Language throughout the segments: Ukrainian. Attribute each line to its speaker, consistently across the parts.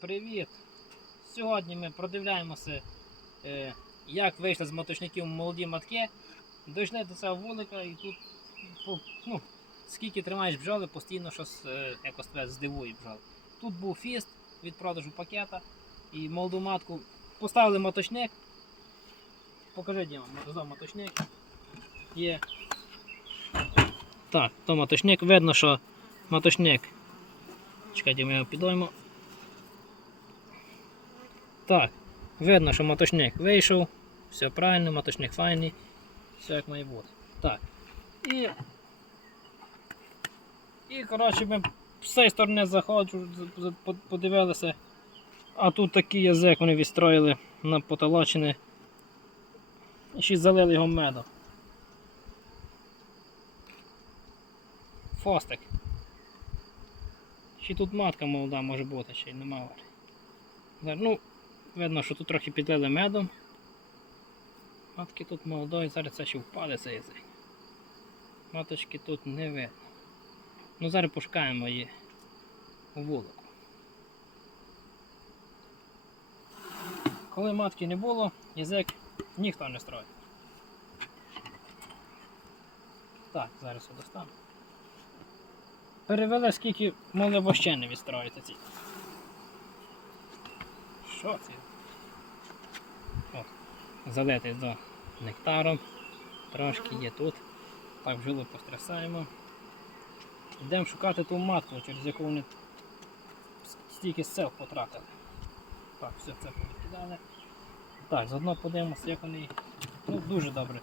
Speaker 1: привіт! Сьогодні ми продивляємося, е, як вийшли з моточників молоді матки. Дійшли до цього вулика і тут по- ну, скільки тримаєш бджоли, постійно щось е, якось тебе здивує бджоли. Тут був фіст від продажу пакета і молоду матку. Поставили моточник. Покажи Діма, мотозов моточник. Є. Так, то моточник. Видно, що моточник. Чекайте, ми його підоймо. Так, видно, що моточник вийшов, все правильно, моточник файний, все як має бути. Так. І. І, коротше, ми з цієї сторони заходжу, подивилися. А тут такий язик вони відстроїли на потолочини. І ще залили його медом. Фостик. Ще тут матка молода може бути, ще й нема. Зараз, Ну, видно, що тут трохи підлили медом. Матки тут молодої, зараз це ще впаде цей язик. Маточки тут не видно. Ну зараз пошукаємо її у вулику. Коли матки не було, язик ніхто не строїв. Так, зараз достану. Перевели, скільки могли вообще не відстроїти ці. О, залитий до нектаром. Трошки є тут. Так, бжилу пострясаємо. Йдемо шукати ту матку, через яку вони стільки сел потратили. Так, все це повикидали. Так, заодно подивимося, як вони. Ну, дуже добре.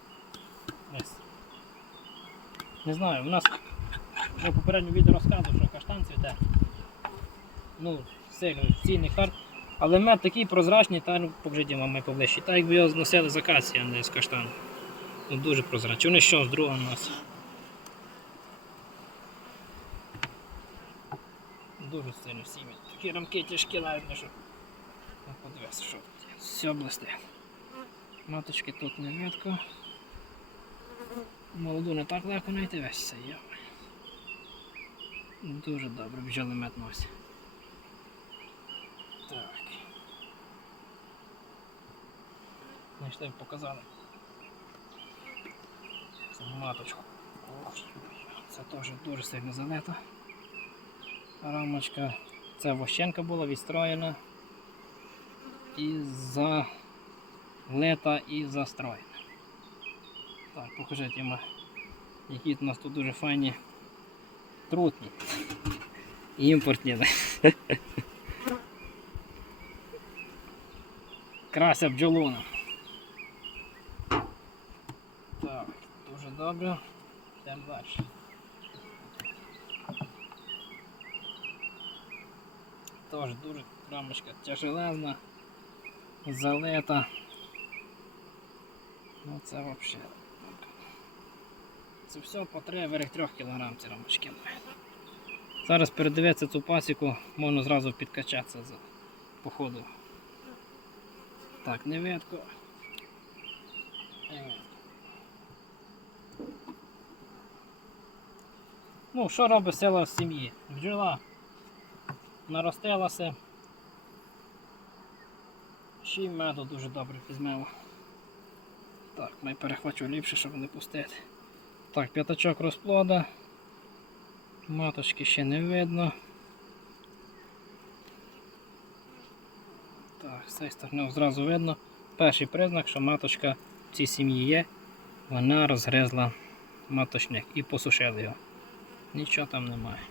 Speaker 1: Не знаю, у нас вже попередньому відео розказував, що каштан цвіте. Ну, сильно всі нектар. Але мед такий прозрачний, та ну, покажи Діма, ми поближче. Так якби його зносили з акації, не з каштану. Ну, дуже прозрачний. Вони що з другого нас? Дуже сильно сім'ї. Такі рамки тяжкі навіть, що. Ну, подивися, що тут. Все блисте. Маточки тут не видко. Молоду не так легко знайти весь цей є. Дуже добре, бджоли мед носять. Так. Знайшли, показали. Це маточку. Ох, це теж дуже сильно залито. Рамочка. Це вощенка була відстроєна і залита і застроєна. Так, покажіть йому, які у нас тут дуже файні трутні. Імпортні. Крася бджолуна. Так, дуже добре. Йдемо далі. Тож дуже рамочка тяжелезна, залита. Ну це взагалі. Це все по 3 3 кг ці рамочки. Зараз передивитися цю пасіку, можна зразу підкачатися за по ходу. Так, не видко. Ну, що робить сила в сім'ї? Бджола наростилася. Ще й меду дуже добре візьмемо. Так, ми перехвачу ліпше, щоб не пустити. Так, п'ятачок розплода. Маточки ще не видно. Так, з цієї сторони зразу видно. Перший признак, що маточка в цій сім'ї є, вона розгризла маточник і посушили його. Нічого там немає.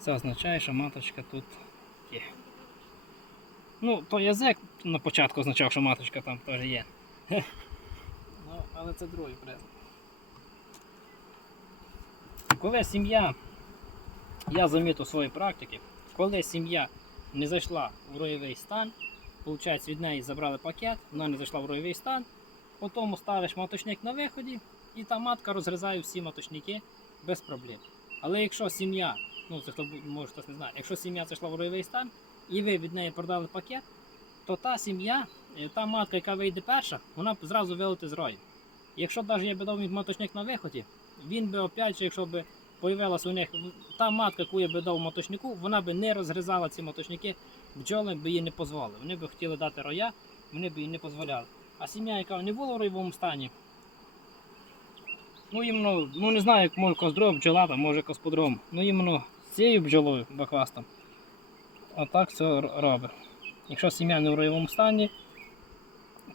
Speaker 1: Це означає, що маточка тут є. Ну, то язик на початку означав, що маточка там теж є. Ну, але це другий признак. Коли сім'я, я замітив свої практики, коли сім'я не зайшла в роєвий стан, виходить, від неї забрали пакет, вона не зайшла в роєвий стан, потім ставиш маточник на виході, і та матка розгризає всі маточники без проблем. Але якщо сім'я, ну це хто може хтось не знає, якщо сім'я зайшла в роєвий стан, і ви від неї продали пакет, то та сім'я, е, та матка, яка вийде перша, вона зразу вилетить з рою. Якщо навіть би дав маточник на виході, він би опять якщо би появилася у них та матка, яку я би дав моточнику, вона би не розгризала ці моточники, бджоли б їй не дозволили. Вони б хотіли дати роя, вони б їй не дозволяли. А сім'я, яка не була в ройовому стані, ну іменно, ну не знаю, як може коздро бджола, там, може якось по-другому. Ну іменно з цією бджолою бакастом. Отак це робить. Якщо сім'я не в ройовому стані,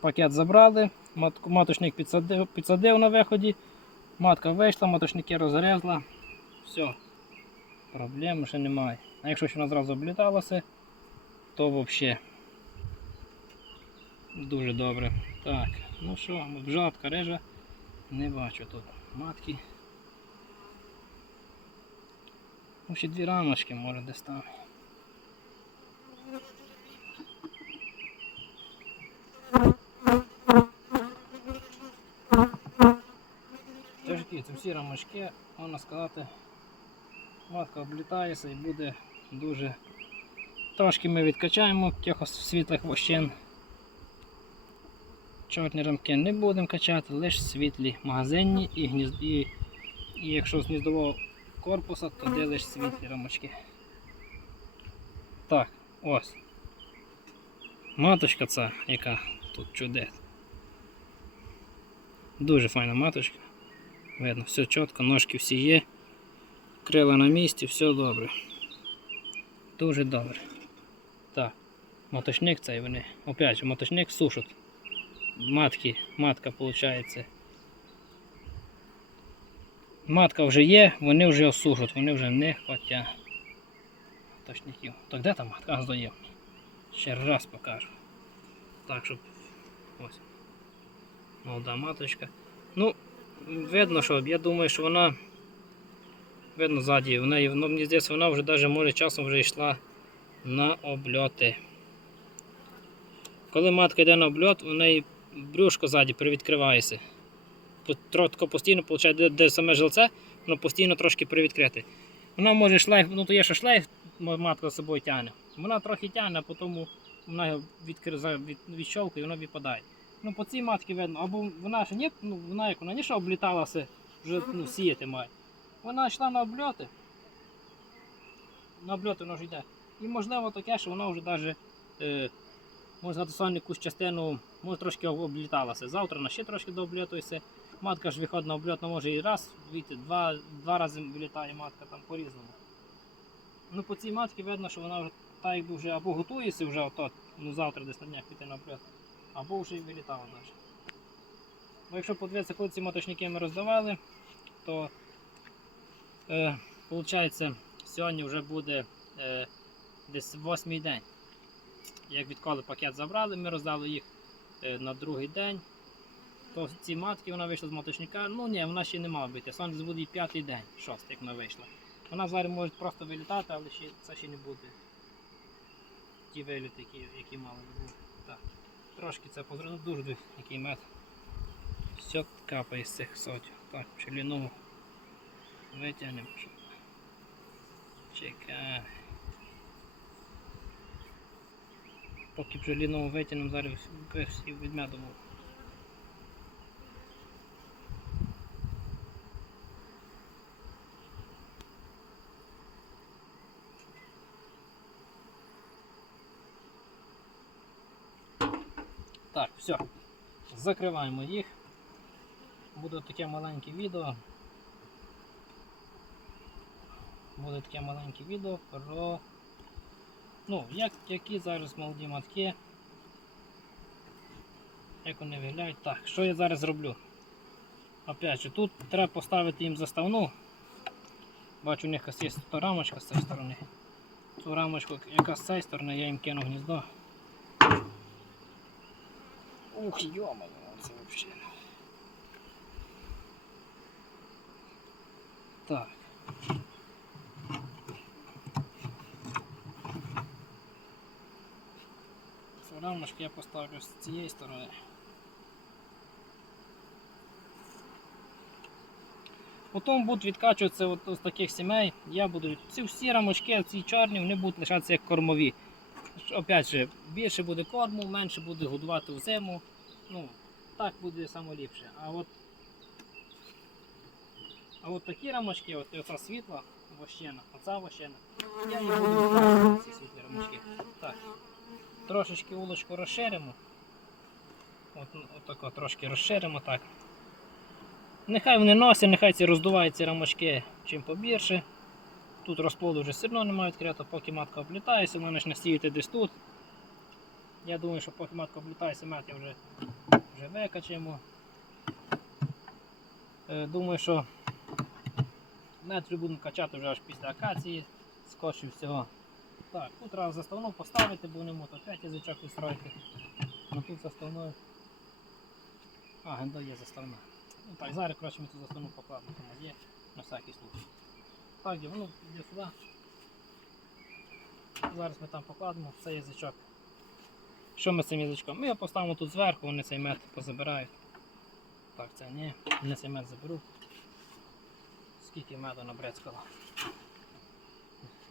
Speaker 1: пакет забрали, мат- маточник підсадив, підсадив на виході, матка вийшла, маточники розгрезла, все. Проблем ще немає. А якщо ще вона зразу обліталася, то взагалі дуже добре. Так, ну що, бджатка режа, не бачу тут матки. Ну, ще дві рамочки може десь там. Тяжкі, це всі рамочки, можна сказати, матка облітається і буде дуже. Трошки ми відкачаємо тих ос- світлих вощин. Чорні рамки не будемо качати, лише світлі магазинні і, гнізд... і, якщо з гніздового корпуса, то де лише світлі рамочки. Так, ось. Маточка ця, яка тут чудес. Дуже файна маточка. Видно, все чітко, ножки всі є. Крила на місці, все добре. Дуже добре. Так, моточник цей вони. Опять же, моточник сушать. Матки, матка виходить. Матка вже є, вони вже осушать, вони вже не хочуть моточників. Так де там матка? А, здає. Ще раз покажу. Так, щоб ось. Молода маточка. Ну, видно, що я думаю, що вона видно ззаді, вона, і- ну, мені здається, вона вже навіть може часом вже йшла на обльоти. Коли матка йде на обльот, у неї брюшко ззаді привідкривається. Тротко постійно, виходить, де, саме жилце, воно постійно трошки привідкрите. Вона може шлейф, ну то є, що шлейф матка з собою тягне. Вона трохи тягне, а потім вона його відкризає, від, відщолкає і воно випадає. Ну по цій матці видно, або вона ще ні, ну вона як вона не що обліталася, вже ну, сіяти має. Вона йшла на обльоти. На обльоти вона ж йде. І можливо таке, що вона вже навіть, е, можна якусь частину, може трошки обліталася. Завтра вона ще трошки дооблітується. Матка ж виходить на обльот, ну, може і раз, вийти, два, два рази вилітає матка там по-різному. Ну по цій матці видно, що вона вже так якби вже або готується вже ото, ну завтра десь на днях піти на обльот, або вже і вилітала навіть. Ну, якщо подивитися, коли ці моточники ми роздавали, то е, виходить, сьогодні вже буде е, десь восьмий день. Як відколи пакет забрали, ми роздали їх е, на другий день. То ці матки вона вийшла з моточника. Ну ні, вона ще не мала. Сам десь буде і п'ятий день, шостий, як вона вийшла. Вона зараз може просто вилітати, але ще, це ще не буде. Ті виліти, які, які мали би бути. Так. Трошки це позрозуміло, дуже який мед. Все капає з цих сотів. Так, пчеліну витягнемо. Чекай. Поки пчеліну витягнемо, зараз всі від. Так, все. Закриваємо їх. Буде таке маленьке відео. Буде таке маленьке відео про ну, як, які зараз молоді матки. Як вони виглядають. Так, що я зараз зроблю? Опять же, тут треба поставити їм заставну. Бачу, у них є тут рамочка з цієї сторони. Цю рамочку, яка з цієї сторони, я їм кину гніздо. Ух, йомаю, це взагалі. Так. Цю рамочку я поставлю з цієї сторони. Потім будуть відкачуватися з таких сімей. Я буду ці всі рамочки, ці чорні, вони будуть лишатися як кормові. Опять же, більше буде корму, менше буде годувати в зиму. Ну, так буде найліпше. А от А от такі рамочки, от оця світла вощена, оця вощена, я їх буду вставити, ці світлі рамочки. Так. Трошечки улочку розширимо. От, отако трошки розширимо так. Нехай вони носять, нехай ці роздувають ці рамочки чим побільше. Тут розплоду вже все одно немає відкрито, поки матка облітається, вона почне сіяти десь тут. Я думаю, що поки матка облітається, мед вже, вже викачаємо. Е, Думаю, що вже будемо качати вже аж після акації, скорше всього. Так, тут треба заставну поставити, бо не можу опять язичок відстроїти. Ну тут заставною. А, гендо є заставна. Ну так, зараз коротше ми цю заставну покладемо, тому є на всякий случай. Так, воно йде сюди. Зараз ми там покладемо цей язичок. Що ми з цим язичком? Ми його поставимо тут зверху, вони цей мед позабирають. Так, це ні, вони цей мед заберуть. Скільки меду набрецькало.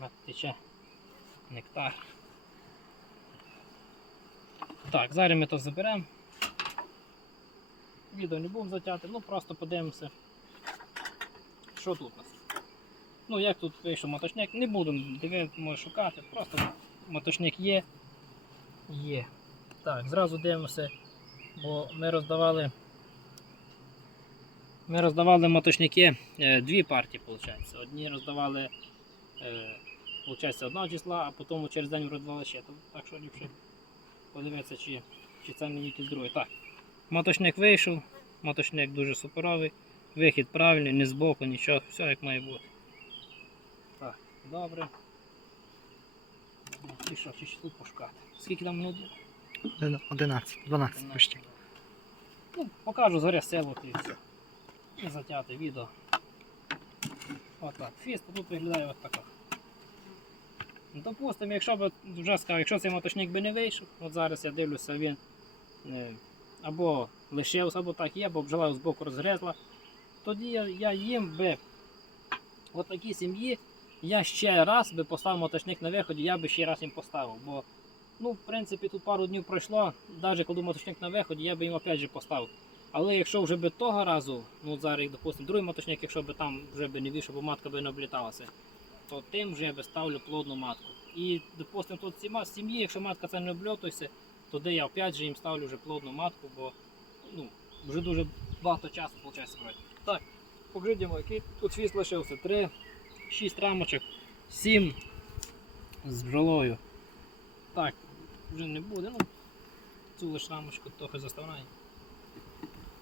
Speaker 1: Мед тече. Нектар. Так, зараз ми то заберемо. Відео не будемо затяти, ну просто подивимося, що тут у нас. Ну, як тут вийшов моточник, не будемо дивитися, шукати, просто моточник є. Є. Так, зразу дивимося, бо ми роздавали. Ми роздавали моточники е, дві партії, виходить. Одні роздавали виходить, одного числа, а потім через день роздавали ще. Так що ліпше подивитися, чи, чи це не якийсь другий. Так. Моточник вийшов, моточник дуже суперовий, вихід правильний, не збоку, нічого, все як має бути. Так, добре. І що, чи ще тут пошукати? Скільки там минут?
Speaker 2: 11, 12 почти.
Speaker 1: Ну, покажу згоря село і все. І затяти відео. Отак. Фіст тут виглядає от така. Ну, Допустимо, якщо б вже сказав, якщо цей моточник би не вийшов, от зараз я дивлюся, він е, або лишився, або так є, або бджола з боку розгрезла, тоді я, їм би от такій сім'ї я ще раз би поставив моточник на виході, я би ще раз їм поставив. Бо, ну, в принципі, тут пару днів пройшло, навіть коли моточник на виході, я би їм опять же поставив. Але якщо вже би того разу, ну зараз, допустимо, другий моточник, якщо би там вже би не вийшов, бо матка би не обліталася, то тим вже би ставлю плодну матку. І, допустимо, тут сім'ї, якщо матка це не обльотується, тоді я опять же їм ставлю вже плодну матку, бо ну, вже дуже багато часу виходить. Так, поглядимо, який тут фіст лишився. 3, 6 рамочок, 7 з бджолою. Так, вже не буде, ну, цю лише рамочку трохи заставляє.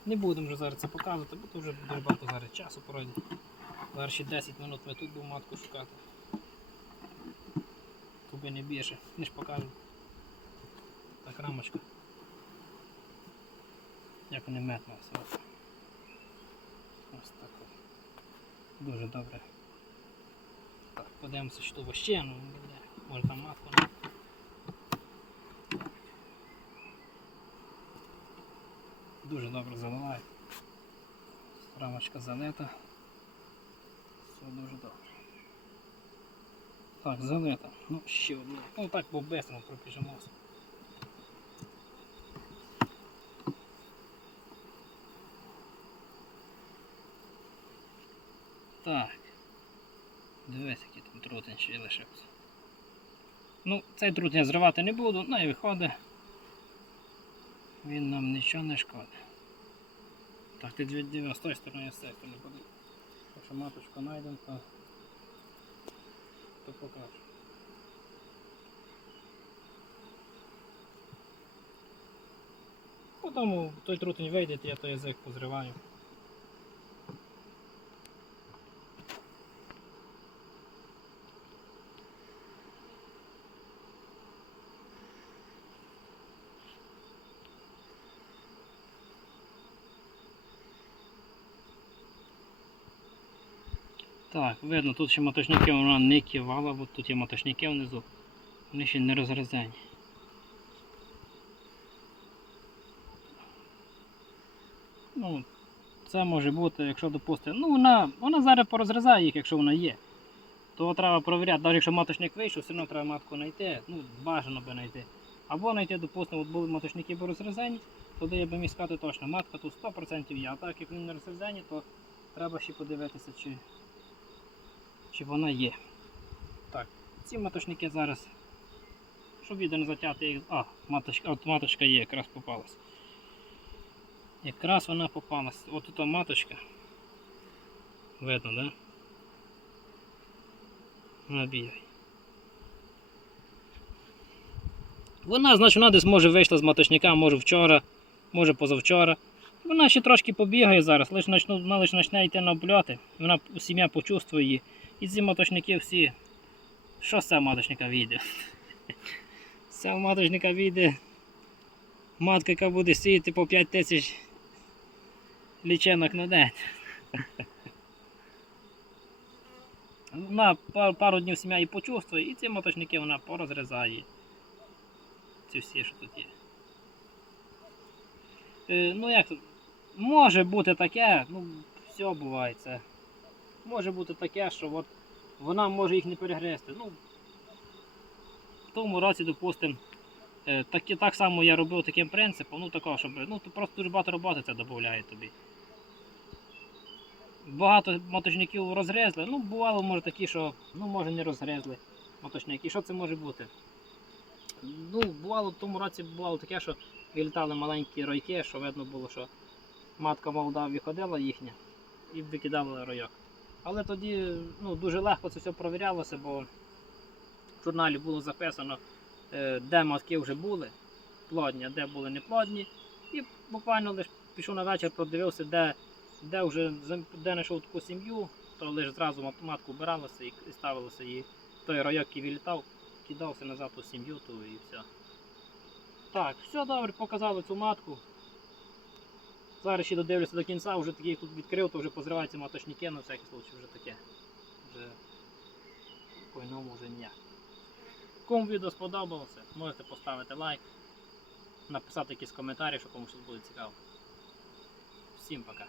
Speaker 1: Не будемо вже зараз це показувати, бо то вже дуже багато зараз часу пройде. Ще 10 минут ми тут будемо матку шукати. Коби не більше, не ж покажу. Так, рамочка. Як вони метно. Ось так. Дуже добре. Так, подивимося, що тут ще, ну, буде. може там матку. не. Дуже добре заливає. Рамочка залита. Все дуже добре. Так, залита. Ну, ще одну. Ну так по-бистрому пробіжимося. Так. Дивись, який там трутень ще лишився. Ну, цей трутень я зривати не буду, ну і виходить. Він нам нічого не шкодить. Так, ти дві з тої сторони, з цієї сторони подивись. Якщо маточку знайдемо, то, то покажу. Потім той трутень вийде, я той язик позриваю. Так, видно, тут ще моточники вона не кивала, бо тут є моточники внизу. Вони ще не розгризені. Ну, це може бути, якщо допустимо. Ну, вона, вона зараз порозрізає їх, якщо вона є. То треба перевіряти, навіть якщо маточник вийшов, все одно треба матку знайти. Ну, бажано би знайти. Або знайти, допустимо, от були моточники бо розрізані, тоді я би міг сказати точно, матка тут 100% є, а так як вони не розрізані, то Треба ще подивитися, чи, чи вона є. Так, ці маточники зараз. Щоб відео не затягти їх. А, маточка, от маточка є, якраз попалась. Якраз вона попалась. От тут маточка. Видно, да? Набігай. Вона, значить, вона десь може вийшла з маточника, може вчора, може позавчора. Вона ще трошки побігає зараз, лише начну, вона лише почне йти на обльоти. Вона сім'я почувствує її. І ці маточники всі. Що з цього маточника вийде? З цього маточника вийде. Матка, яка буде сіяти по 5 тисяч лічинок на день. Вона пару днів сім'я і почувствує, і ці моточники вона порозрізає. Ці всі, що тут є. Е, ну як, може бути таке, ну, все буває це. Може бути таке, що от вона може їх не перегризти. Ну, в тому році, допустимо, е, так, так само я робив таким принципом, ну такого, щоб ну, просто дуже багато роботи це додає тобі. Багато моточників розгризли, ну бувало може такі, що ну може не розгризли моточники. Що це може бути? Ну, бувало в тому році бувало таке, що вилітали маленькі ройки, що видно було, що матка молода виходила їхня і викидала ройок. Але тоді ну, дуже легко це все провірялося, бо в журналі було записано, е, де матки вже були плодні, а де були неплодні. І буквально лише пішов на вечір, продивився, де, де вже де знайшов таку сім'ю, то лише зразу матку вбиралося і, ставилося і той ройок, який вилітав, кидався назад у сім'ю ту і все. Так, все добре, показали цю матку. Зараз ще додивлюся до кінця, вже такий тут відкрив, то вже позриваються маточники, на всякий случай вже таке. Вже по-іному вже ніяк. Кому відео сподобалося, можете поставити лайк, написати якісь коментарі, що комусь буде цікаво. Всім пока.